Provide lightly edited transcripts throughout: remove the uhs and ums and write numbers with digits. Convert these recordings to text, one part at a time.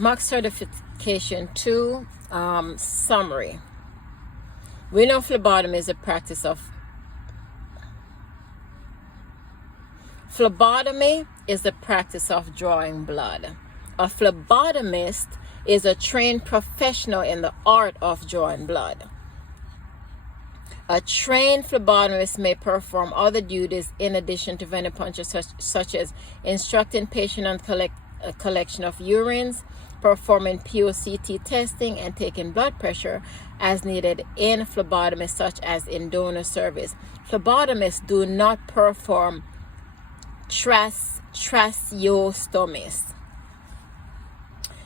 Mock Certification 2 Summary. We know phlebotomy is a practice of drawing blood. A phlebotomist is a trained professional in the art of drawing blood. A trained phlebotomist may perform other duties in addition to venipuncture, such as instructing patient on collection of urines, performing POCT testing, and taking blood pressure as needed in phlebotomy, such as in donor service. Phlebotomists do not perform tracheostomies.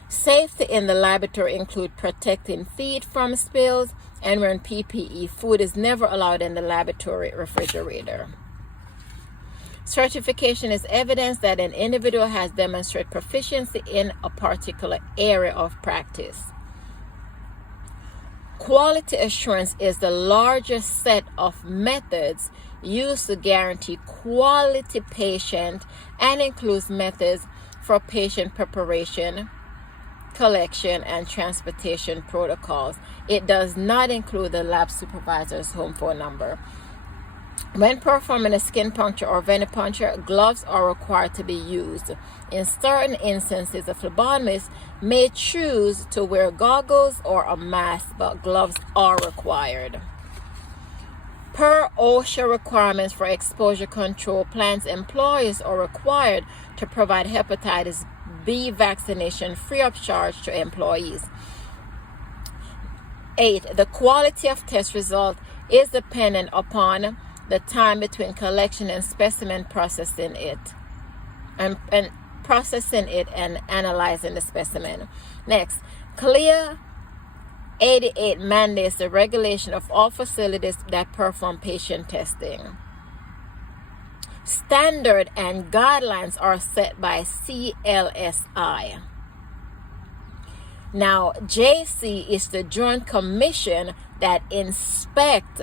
Safety in the laboratory include protecting feet from spills and wearing PPE. Food is never allowed in the laboratory refrigerator. Certification is evidence that an individual has demonstrated proficiency in a particular area of practice. Quality assurance is the largest set of methods used to guarantee quality patient and includes methods for patient preparation, collection, and transportation protocols. It does not include the lab supervisor's home phone number. When performing a skin puncture or venipuncture, gloves are required to be used. In certain instances, a phlebotomist may choose to wear goggles or a mask, but gloves are required. Per OSHA requirements for exposure control plans, employers are required to provide hepatitis B vaccination free of charge to employees. 8. The quality of test result is dependent upon the time between collection and specimen processing it and analyzing the specimen. Next, Cilia 88 mandates the regulation of all facilities that perform patient testing. Standard and guidelines are set by CLSI. Now, JC is the Joint Commission that inspect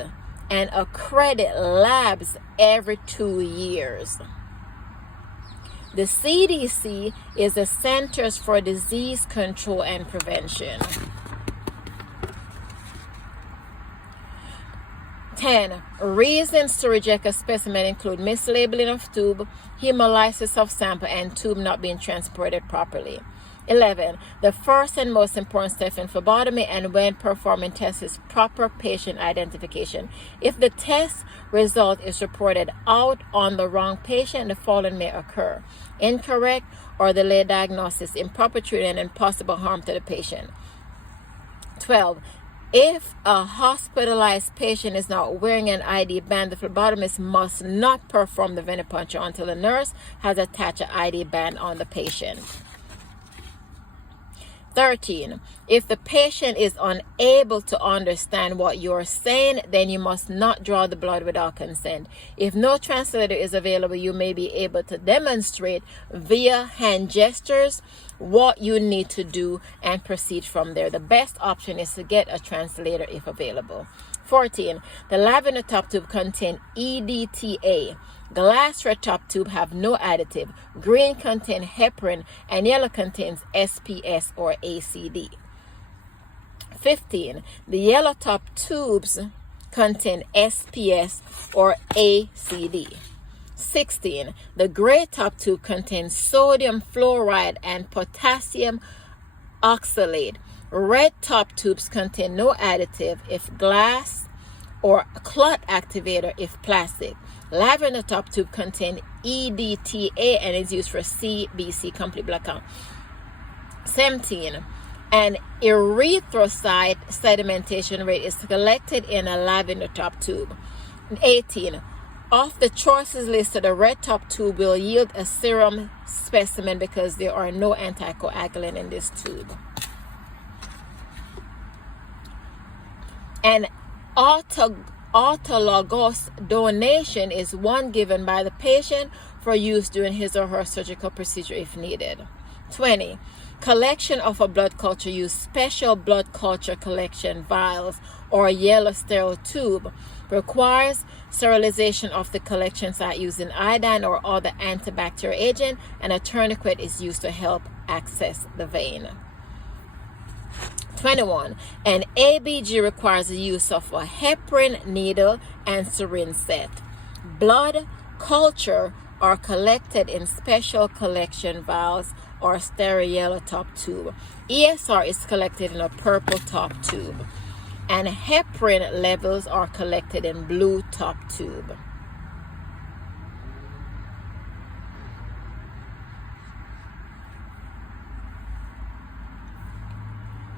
and accredit labs every 2 years. The CDC is the Centers for Disease Control and Prevention. 10. Reasons to reject a specimen include mislabeling of tube, hemolysis of sample, and tube not being transported properly. 11. The first and most important step in phlebotomy and when performing tests is proper patient identification. If the test result is reported out on the wrong patient, the following may occur: incorrect or delayed diagnosis, improper treatment, and possible harm to the patient. 12. If a hospitalized patient is not wearing an ID band, the phlebotomist must not perform the venipuncture until the nurse has attached an ID band on the patient. 13. If the patient is unable to understand what you're saying, then you must not draw the blood without consent. If no translator is available, you may be able to demonstrate via hand gestures what you need to do and proceed from there. The best option is to get a translator if available. 14. The lavender top tube contains EDTA. Glass red top tube have no additive. Green contains heparin and yellow contains SPS or ACD. 15. The yellow top tubes contain SPS or ACD. 16. The gray top tube contains sodium fluoride and potassium oxalate. Red top tubes contain no additive if glass or clot activator if plastic. Lavender top tube contains EDTA and is used for CBC, complete blood count. 17. An erythrocyte sedimentation rate is collected in a lavender top tube. 18. Of the choices listed, a red top tube will yield a serum specimen because there are no anticoagulant in this tube. An autologous donation is one given by the patient for use during his or her surgical procedure if needed. 20. Collection of a blood culture use special blood culture collection vials or a yellow sterile tube. Requires sterilization of the collection site using iodine or other antibacterial agent, and a tourniquet is used to help access the vein. 21. An ABG requires the use of a heparin needle and syringe set. Blood culture are collected in special collection valves or stereo top tube. ESR is collected in a purple top tube. And heparin levels are collected in blue top tube.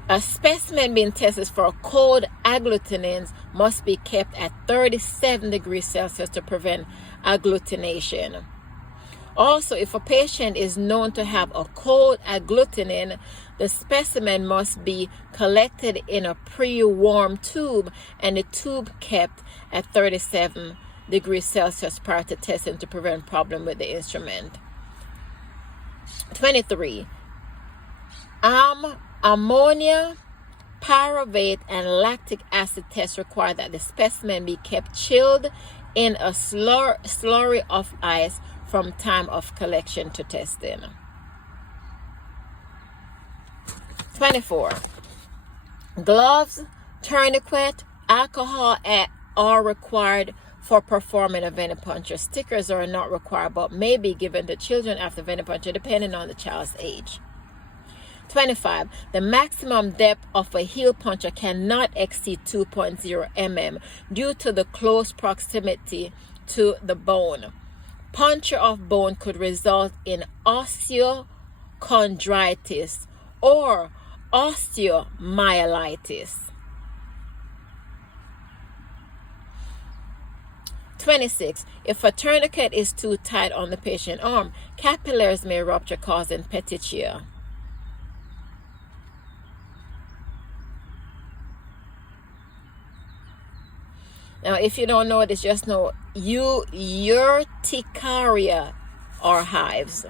A specimen being tested for cold agglutinins must be kept at 37 degrees Celsius to prevent agglutination. Also, if a patient is known to have a cold agglutinin, the specimen must be collected in a pre-warmed tube and the tube kept at 37 degrees Celsius prior to testing to prevent problem with the instrument. 23. Ammonia, pyruvate, and lactic acid tests require that the specimen be kept chilled in a slurry of ice from time of collection to testing. 24. Gloves, tourniquet, alcohol are required for performing a venipuncture. Stickers are not required but may be given to children after venipuncture depending on the child's age. 25. The maximum depth of a heel puncture cannot exceed 2.0 mm due to the close proximity to the bone. Puncture of bone could result in osteochondritis or osteomyelitis. 26. If a tourniquet is too tight on the patient's arm, capillaries may rupture, causing petechia. Now, if you don't know this, just know urticaria are hives.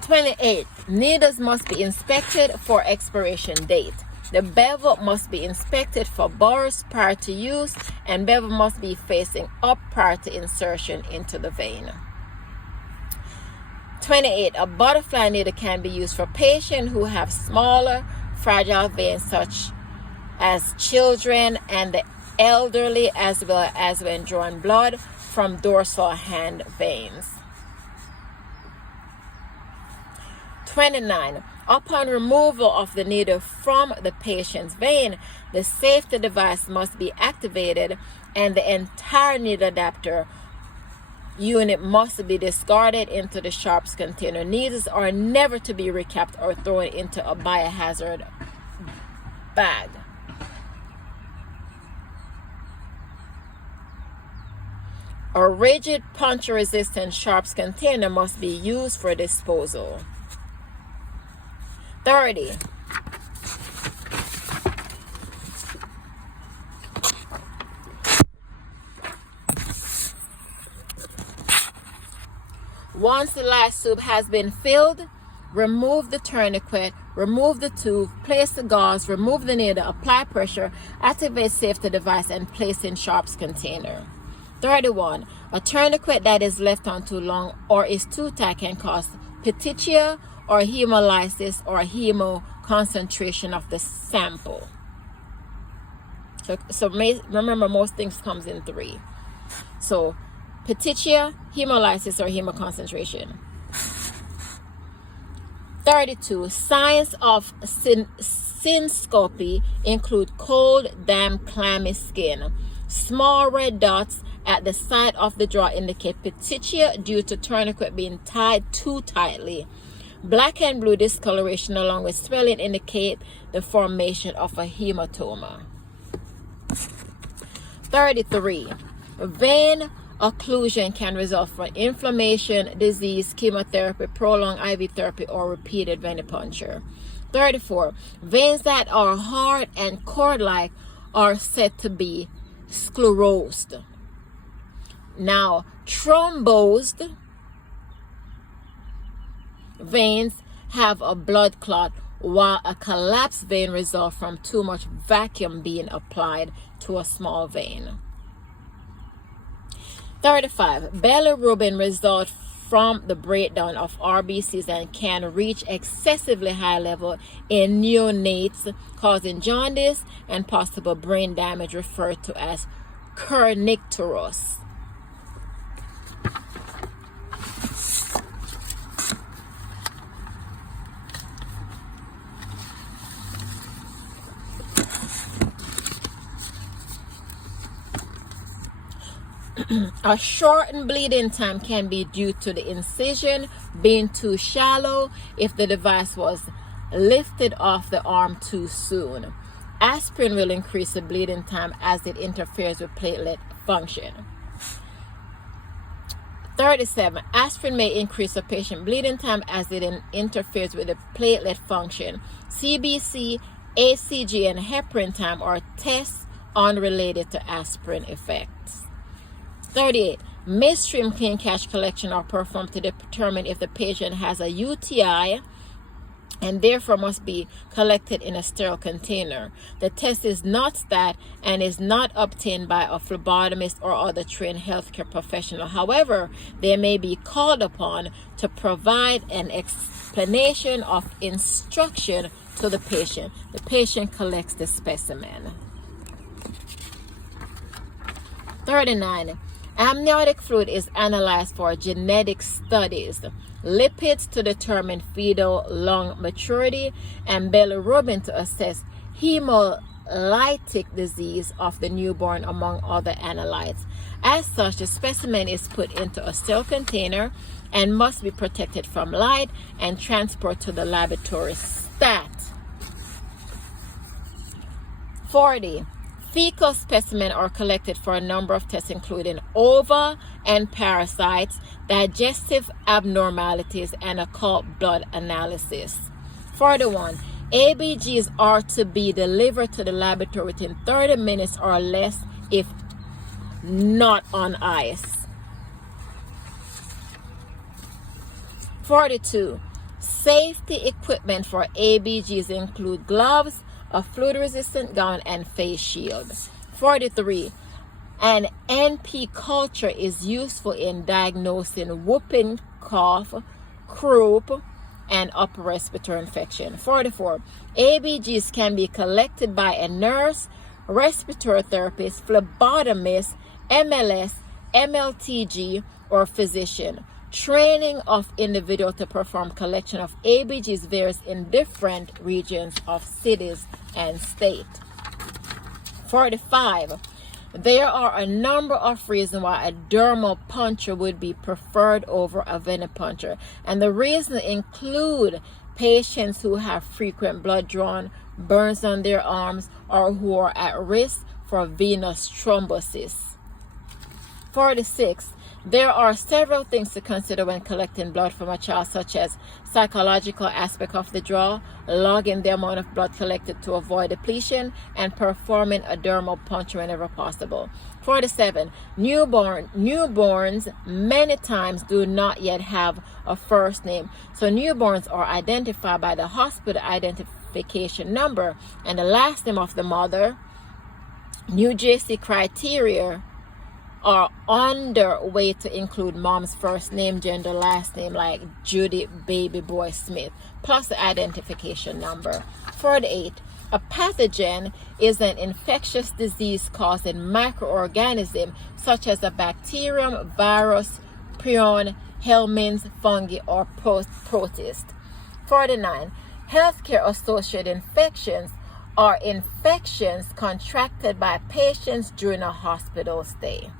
28. Needles must be inspected for expiration date. The bevel must be inspected for burrs prior to use, and bevel must be facing up prior to insertion into the vein. 28. A butterfly needle can be used for patients who have smaller, fragile veins such as children and the elderly, as well as when drawing blood from dorsal hand veins. 29. Upon removal of the needle from the patient's vein, the safety device must be activated and the entire needle adapter unit must be discarded into the sharps container. Needles are never to be recapped or thrown into a biohazard bag. A rigid puncture-resistant sharps container must be used for disposal. 30. Once the lice tube has been filled, remove the tourniquet, remove the tube, place the gauze, remove the needle, apply pressure, activate safety device, and place in sharps container. 31. A tourniquet that is left on too long or is too tight can cause petechia or hemolysis or hemoconcentration of the sample. So remember, most things comes in 3. So petechia, hemolysis, or hemoconcentration. 32. Signs of syncope include cold, damp, clammy skin. Small red dots at the side of the jaw indicate petechia due to tourniquet being tied too tightly. Black and blue discoloration along with swelling indicate the formation of a hematoma. 33. Vein occlusion can result from inflammation, disease, chemotherapy, prolonged IV therapy, or repeated venipuncture. 34. Veins that are hard and cord-like are said to be sclerosed. Now, thrombosed veins have a blood clot, while a collapsed vein results from too much vacuum being applied to a small vein. 35. Bilirubin results from the breakdown of RBCs and can reach excessively high level in neonates, causing jaundice and possible brain damage, referred to as kernicterus. A shortened bleeding time can be due to the incision being too shallow if the device was lifted off the arm too soon. Aspirin will increase the bleeding time as it interferes with platelet function. 37. Aspirin may increase the patient bleeding time as it interferes with the platelet function. CBC, ACG, and heparin time are tests unrelated to aspirin effects. 38. Midstream clean cash collection are performed to determine if the patient has a UTI and therefore must be collected in a sterile container. The test is not stat and is not obtained by a phlebotomist or other trained healthcare professional. However, they may be called upon to provide an explanation of instruction to the patient. The patient collects the specimen. 39. Amniotic fluid is analyzed for genetic studies, lipids to determine fetal lung maturity, and bilirubin to assess hemolytic disease of the newborn, among other analytes. As such, the specimen is put into a sterile container and must be protected from light and transported to the laboratory. Stat. 40. Fecal specimens are collected for a number of tests, including ova and parasites, digestive abnormalities, and occult blood analysis. 41. ABGs are to be delivered to the laboratory within 30 minutes or less if not on ice. 42. Safety equipment for ABGs include gloves, a fluid-resistant gown, and face shield. 43. An NP culture is useful in diagnosing whooping cough, croup, and upper respiratory infection. 44. ABGs can be collected by a nurse, respiratory therapist, phlebotomist, MLS, MLTG, or physician. Training of individual to perform collection of ABGs varies in different regions of cities and state. 45. There are a number of reasons why a dermal puncture would be preferred over a venipuncture, and the reasons include patients who have frequent blood drawn, burns on their arms, or who are at risk for venous thrombosis. 46. There are several things to consider when collecting blood from a child, such as psychological aspect of the draw, logging the amount of blood collected to avoid depletion, and performing a dermal puncture whenever possible. 47. Newborns many times do not yet have a first name, so newborns are identified by the hospital identification number and the last name of the mother. New Jersey criteria are underway to include mom's first name, gender, last name, like Judy Baby Boy Smith, plus the identification number. 48. A pathogen is an infectious disease causing microorganism such as a bacterium, virus, prion, helminths, fungi, or protist. 49. Healthcare associated infections are infections contracted by patients during a hospital stay.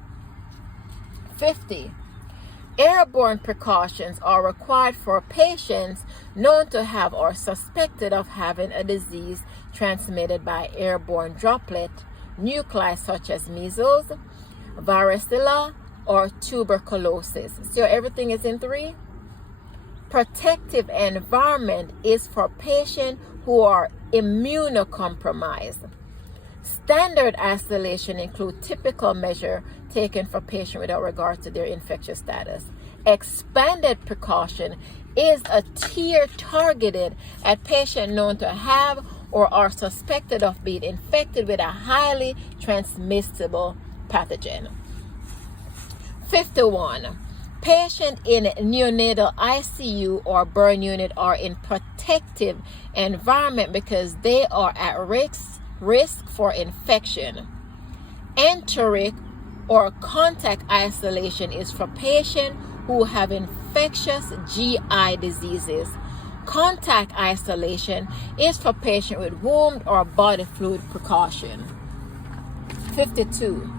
50. Airborne precautions are required for patients known to have or suspected of having a disease transmitted by airborne droplet nuclei such as measles, varicella, or tuberculosis. So everything is in 3. Protective environment is for patients who are immunocompromised. Standard isolation includes typical measure taken for patients without regard to their infectious status. Expanded precaution is a tier targeted at patients known to have or are suspected of being infected with a highly transmissible pathogen. 51. Patient in neonatal ICU or burn unit are in protective environment because they are at risk for infection. Enteric or contact isolation is for patients who have infectious GI diseases. Contact isolation is for patients with wound or body fluid precaution. 52.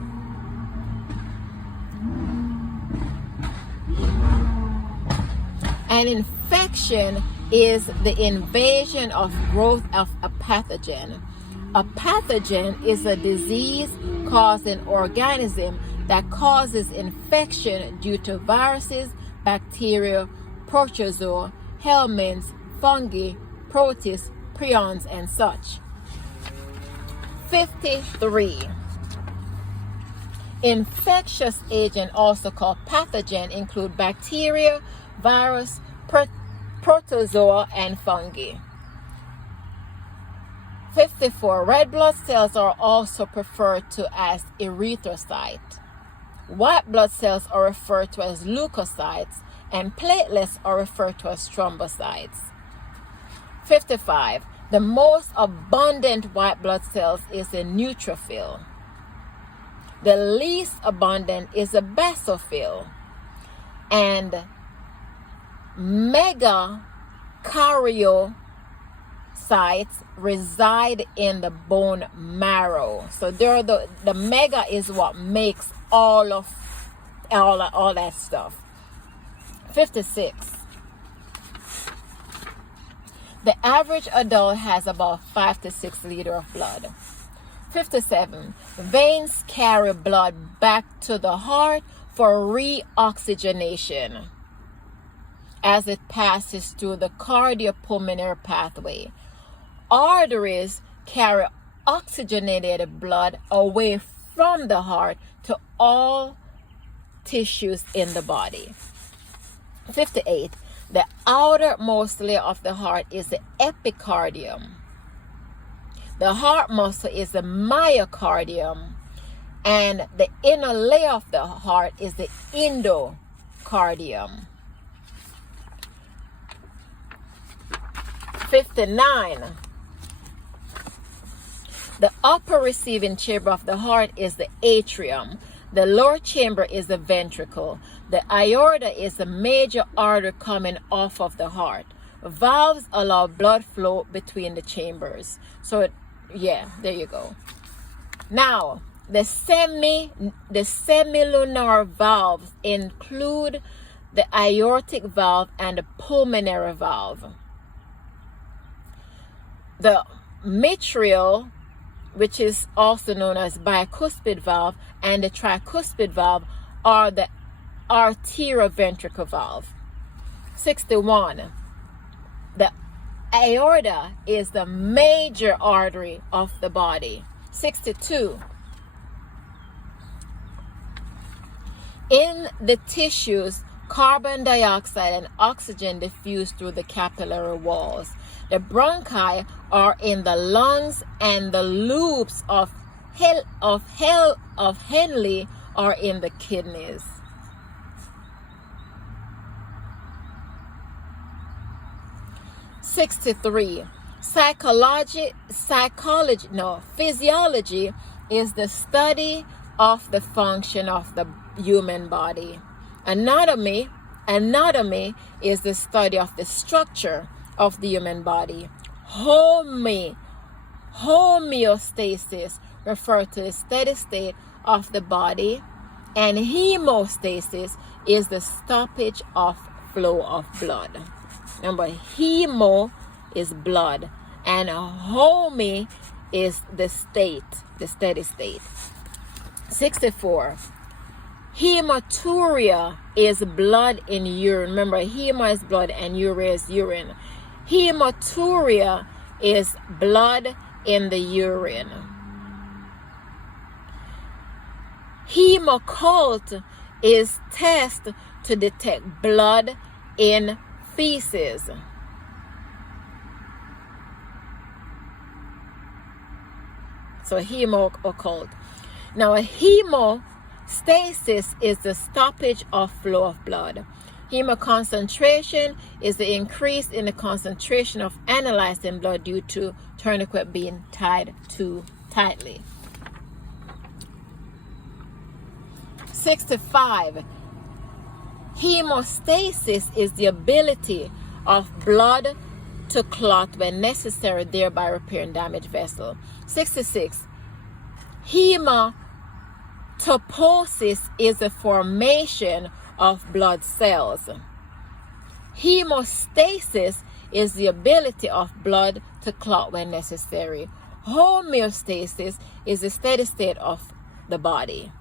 An infection is the invasion of growth of a pathogen. A pathogen is a disease-causing organism that causes infection due to viruses, bacteria, protozoa, helminths, fungi, protists, prions, and such. 53. Infectious agent, also called pathogen, include bacteria, virus, protozoa, and fungi. 54. Red blood cells are also referred to as erythrocytes. White blood cells are referred to as leukocytes, and platelets are referred to as thrombocytes. 55. The most abundant white blood cells is a neutrophil. The least abundant is a basophil. And megakaryocytes reside in the bone marrow. So they're the mega is what makes all that stuff. 56. The average adult has about 5 to 6 liters of blood. 57. Veins carry blood back to the heart for reoxygenation as it passes through the cardiopulmonary pathway. Arteries carry oxygenated blood away from the heart to all tissues in the body. 58. The outermost layer of the heart is the epicardium. The heart muscle is the myocardium, and the inner layer of the heart is the endocardium. 59. The upper receiving chamber of the heart is the atrium. The lower chamber is the ventricle. The aorta is the major artery coming off of the heart. Valves allow blood flow between the chambers. So, yeah, there you go. Now, the semilunar valves include the aortic valve and the pulmonary valve. The mitral, which is also known as bicuspid valve, and the tricuspid valve are the arterioventricular valve. 61. The aorta is the major artery of the body. 62. In the tissues, carbon dioxide and oxygen diffuse through the capillary walls. The bronchi are in the lungs, and the loops of Henle are in the kidneys. Physiology is the study of the function of the human body. Anatomy is the study of the structure of the human body. Homeostasis refers to the steady state of the body, and hemostasis is the stoppage of flow of blood. Remember, hemo is blood, and home is the state, the steady state. 64. Hematuria is blood in urine. Remember, hema is blood and urea is urine. Hematuria is blood in the urine. Hemoccult is test to detect blood in feces. So hemoccult. Now a hemo Stasis is the stoppage of flow of blood. Hemoconcentration is the increase in the concentration of analyzing blood due to tourniquet being tied too tightly. 65. Hemostasis is the ability of blood to clot when necessary, thereby repairing damaged vessel. 66. Hematopoiesis is the formation of blood cells. Hemostasis is the ability of blood to clot when necessary. Homeostasis is the steady state of the body.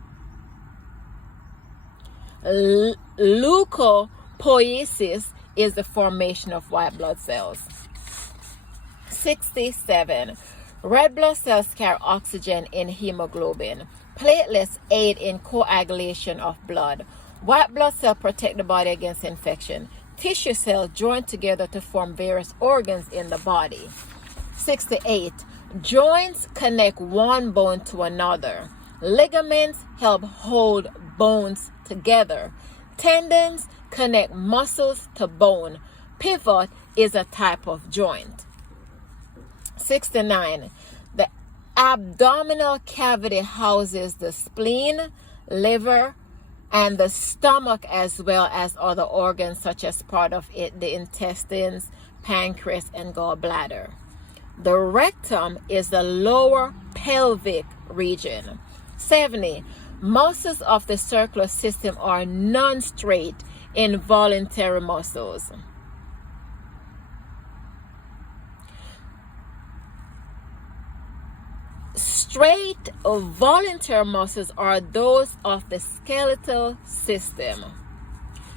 Leukopoiesis is the formation of white blood cells. 67. Red blood cells carry oxygen in hemoglobin. Platelets aid in coagulation of blood. White blood cells protect the body against infection. Tissue cells join together to form various organs in the body. 68. Joints connect one bone to another. Ligaments help hold bones together. Tendons connect muscles to bone. Pivot is a type of joint. 69. The abdominal cavity houses the spleen, liver, and the stomach, as well as other organs such as part of it, the intestines, pancreas, and gallbladder. The rectum is the lower pelvic region. 70. Muscles of the circular system are non-straight involuntary muscles. Straight voluntary muscles are those of the skeletal system.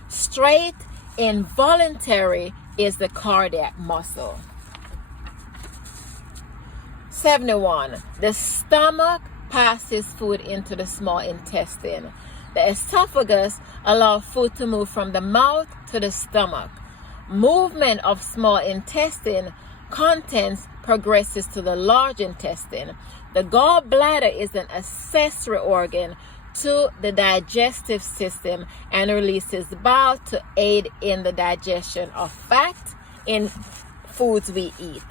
Straight involuntary is the cardiac muscle. 71. The stomach passes food into the small intestine. The esophagus allows food to move from the mouth to the stomach. Movement of small intestine contents progresses to the large intestine. The gallbladder is an accessory organ to the digestive system and releases bile to aid in the digestion of fat in foods we eat.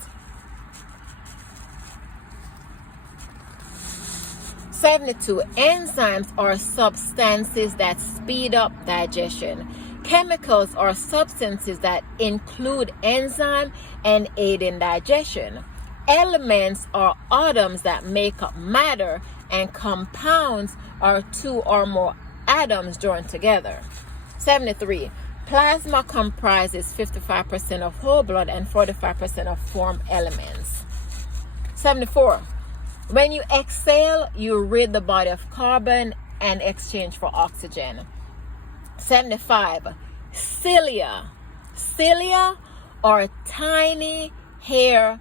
72. Enzymes are substances that speed up digestion. Chemicals are substances that include enzyme and aid in digestion. Elements are atoms that make up matter, and compounds are two or more atoms joined together. 73. Plasma comprises 55% of whole blood and 45% of formed elements. 74. When you exhale, you rid the body of carbon and exchange for oxygen. 75. Cilia. Cilia are tiny hair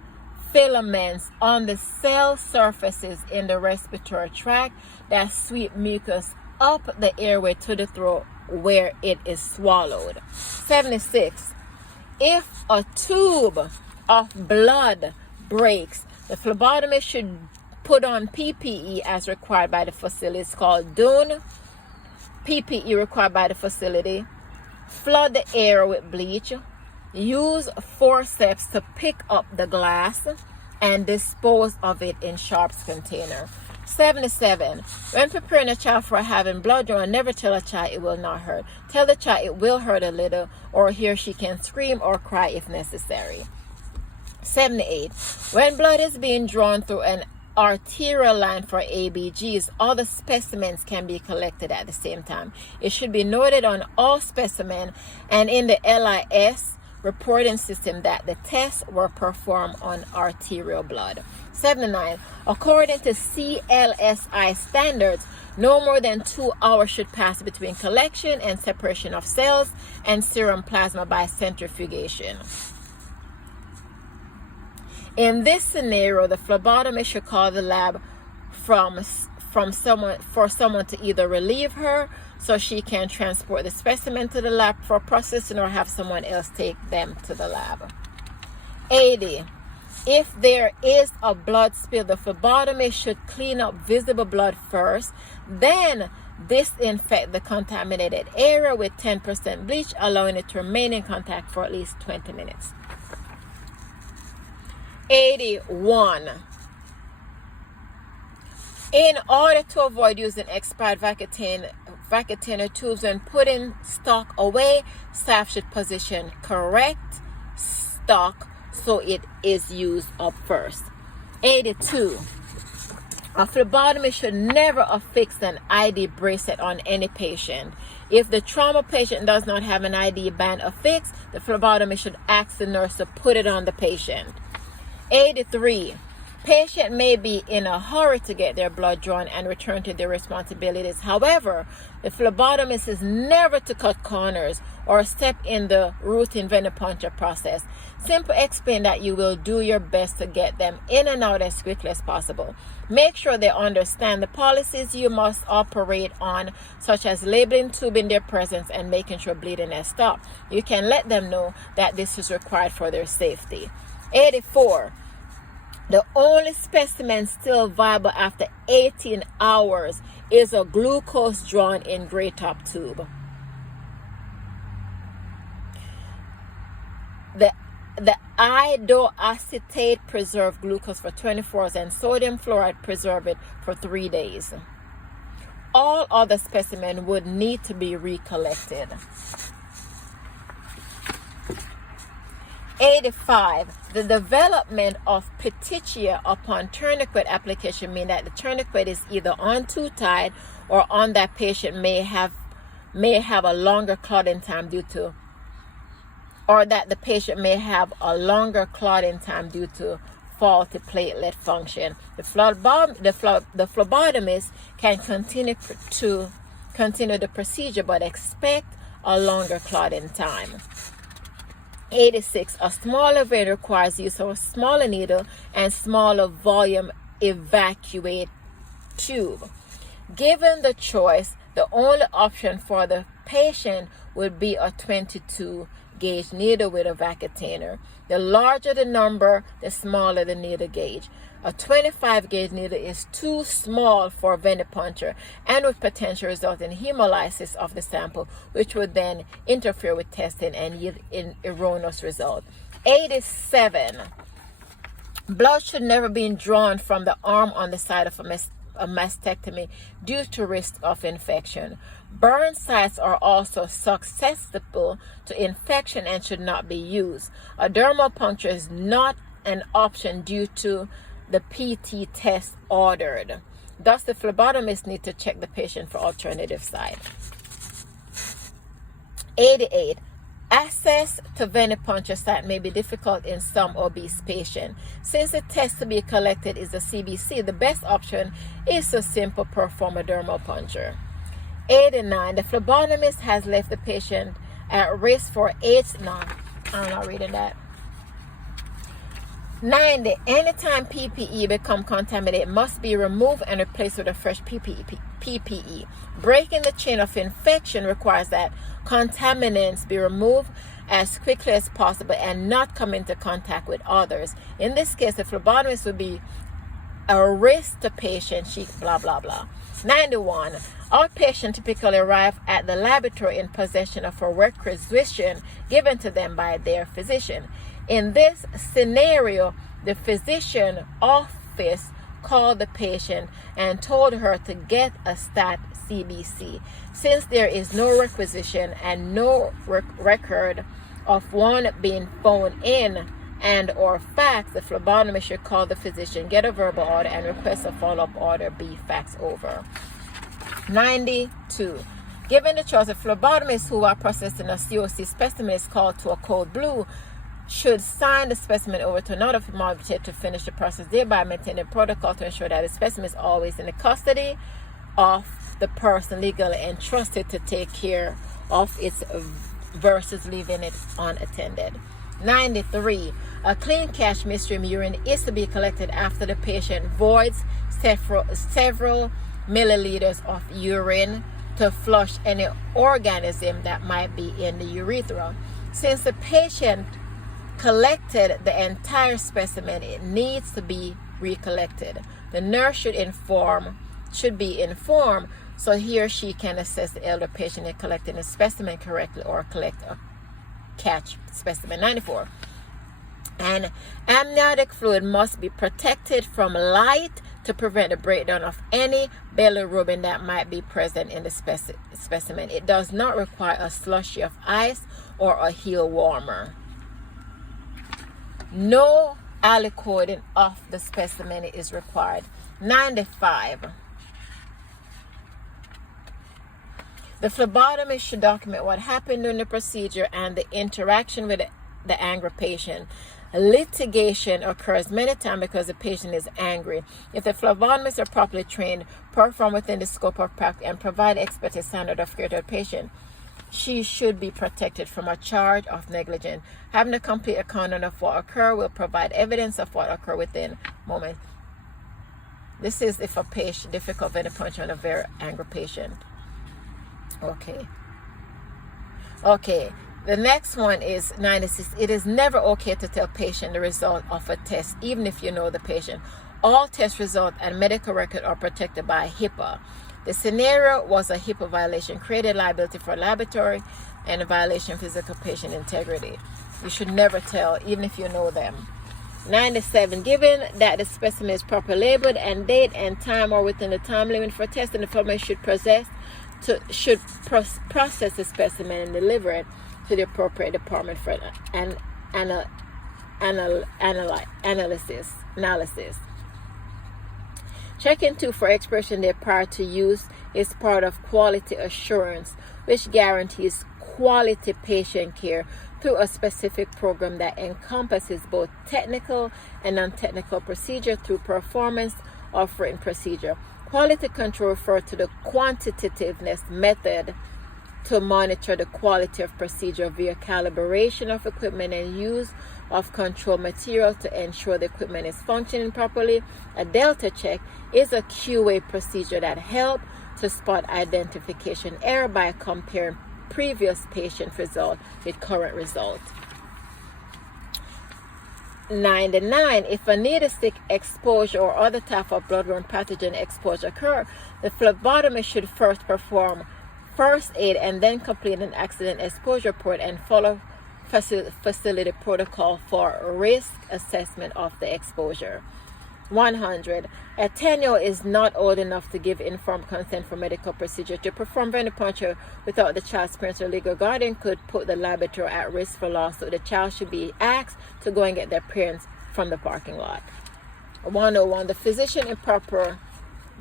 filaments on the cell surfaces in the respiratory tract that sweep mucus up the airway to the throat where it is swallowed. 76. If a tube of blood breaks, the phlebotomist should put on PPE as required by the facility. It's called DUN. PPE required by the facility. Flood the air with bleach. Use forceps to pick up the glass and dispose of it in sharps container. 77. When preparing a child for having blood drawn, never tell a child it will not hurt. Tell the child it will hurt a little, or he or she can scream or cry if necessary. 78. When blood is being drawn through an arterial line for ABGs, all the specimens can be collected at the same time. It should be noted on all specimens and in the LIS reporting system that the tests were performed on arterial blood. 79. According to CLSI standards, no more than 2 hours should pass between collection and separation of cells and serum plasma by centrifugation. In this scenario, the phlebotomist should call the lab for someone to either relieve her so she can transport the specimen to the lab for processing, or have someone else take them to the lab. 80. If there is a blood spill, the phlebotomist should clean up visible blood first, then Disinfect the contaminated area with 10% bleach, allowing it to remain in contact for at least 20 minutes. 81. In order to avoid using expired Vacutainer tubes when putting stock away, staff should position correct stock so it is used up first. 82. A phlebotomist should never affix an ID bracelet on any patient. If the trauma patient does not have an ID band affixed, the phlebotomist should ask the nurse to put it on the patient. 83. Patient may be in a hurry to get their blood drawn and return to their responsibilities. However, the phlebotomist is never to cut corners or step in the routine venipuncture process. Simply explain that you will do your best to get them in and out as quickly as possible. Make sure they understand the policies you must operate on, such as labeling tube in their presence and making sure bleeding has stopped. You can let them know that this is required for their safety. 84. The only specimen still viable after 18 hours is a glucose drawn in gray top tube. The iodoacetate preserve glucose for 24 hours and sodium fluoride preserve it for 3 days. All other specimens would need to be recollected. 85. The development of petechia upon tourniquet application means that the tourniquet is either on too tight or on that patient may have a longer clotting time due to faulty platelet function. The phlebotomist can continue the procedure but expect a longer clotting time. 86. A smaller vein requires use of a smaller needle and smaller volume evacuate tube. Given the choice, the only option for the patient would be a 22 gauge needle with a Vacutainer. The larger the number, the smaller the needle gauge. A 25 gauge needle is too small for venipuncture and would potentially result in hemolysis of the sample, which would then interfere with testing and yield an erroneous result. 87. Blood should never be drawn from the arm on the side of a mastectomy due to risk of infection. Burn sites are also susceptible to infection and should not be used. A dermal puncture is not an option due to the PT test ordered. Thus, the phlebotomist needs to check the patient for alternative site. 88. Access to venipuncture site may be difficult in some obese patients. Since the test to be collected is the CBC, the best option is to simply perform a dermal puncture. 89. The phlebotomist has left the patient at risk for AIDS. No, I'm not reading that. 90. Anytime PPE become contaminated, it must be removed and replaced with a fresh PPE. Breaking the chain of infection requires that contaminants be removed as quickly as possible and not come into contact with others. In this case, the phlebotomist would be a risk to patient, blah, blah, blah. 91. All patients typically arrive at the laboratory in possession of a requisition given to them by their physician. In this scenario, the physician office called the patient and told her to get a stat CBC. Since there is no requisition and no record of one being phoned in and or fax, the phlebotomist should call the physician, get a verbal order, and request a follow-up order be faxed over. 92. Given the choice, of phlebotomists who are processing a COC specimen is called to a code blue should sign the specimen over to another phlebotomist to finish the process, thereby maintaining protocol to ensure that the specimen is always in the custody of the person legally entrusted to take care of it versus leaving it unattended. 93. A clean cache midstream urine is to be collected after the patient voids several milliliters of urine to flush any organism that might be in the urethra. Since the patient collected the entire specimen, it needs to be recollected. The nurse should be informed So he or she can assess the elder patient in collecting a specimen correctly or catch specimen. 94. And amniotic fluid must be protected from light to prevent the breakdown of any bilirubin that might be present in the specimen. It does not require a slushy of ice or a heel warmer. No aliquoting of the specimen is required. 95. The phlebotomist should document what happened during the procedure and the interaction with the angry patient. Litigation occurs many times because the patient is angry. If the phlebotomists are properly trained, perform within the scope of practice, and provide expected standard of care to the patient, she should be protected from a charge of negligence. Having a complete account of what occurred will provide evidence of what occurred within moments. This is if a patient difficult venipuncture on a very angry patient. Okay. The next one is 96. It is never okay to tell patient the result of a test, even if you know the patient. All test results and medical record are protected by HIPAA. The scenario was a HIPAA violation, created liability for laboratory and a violation of physical patient integrity. You should never tell, even if you know them. 97. Given that the specimen is properly labeled and date and time are within the time limit for testing, the phlebotomist should process the specimen and deliver it to the appropriate department for analysis. Check-in for expiration date prior to use is part of quality assurance, which guarantees quality patient care through a specific program that encompasses both technical and non-technical procedure through performance of written procedure. Quality control refers to the quantitativeness method to monitor the quality of procedure via calibration of equipment and use of control material to ensure the equipment is functioning properly. A delta check is a QA procedure that helps to spot identification error by comparing previous patient result with current result. 99. If a needle stick exposure or other type of bloodborne pathogen exposure occur, the phlebotomist should first perform first aid and then complete an accident exposure report and follow facility protocol for risk assessment of the exposure. 100. A 10-year-old is not old enough to give informed consent for medical procedure. To perform venipuncture without the child's parents or legal guardian could put the laboratory at risk for lawsuit. The child should be asked to go and get their parents from the parking lot. 101. The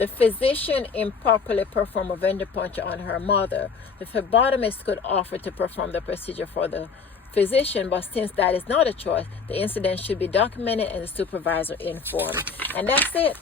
physician improperly performed a venipuncture on her mother. The phlebotomist could offer to perform the procedure for the physician, but since that is not a choice, the incident should be documented and the supervisor informed. And that's it.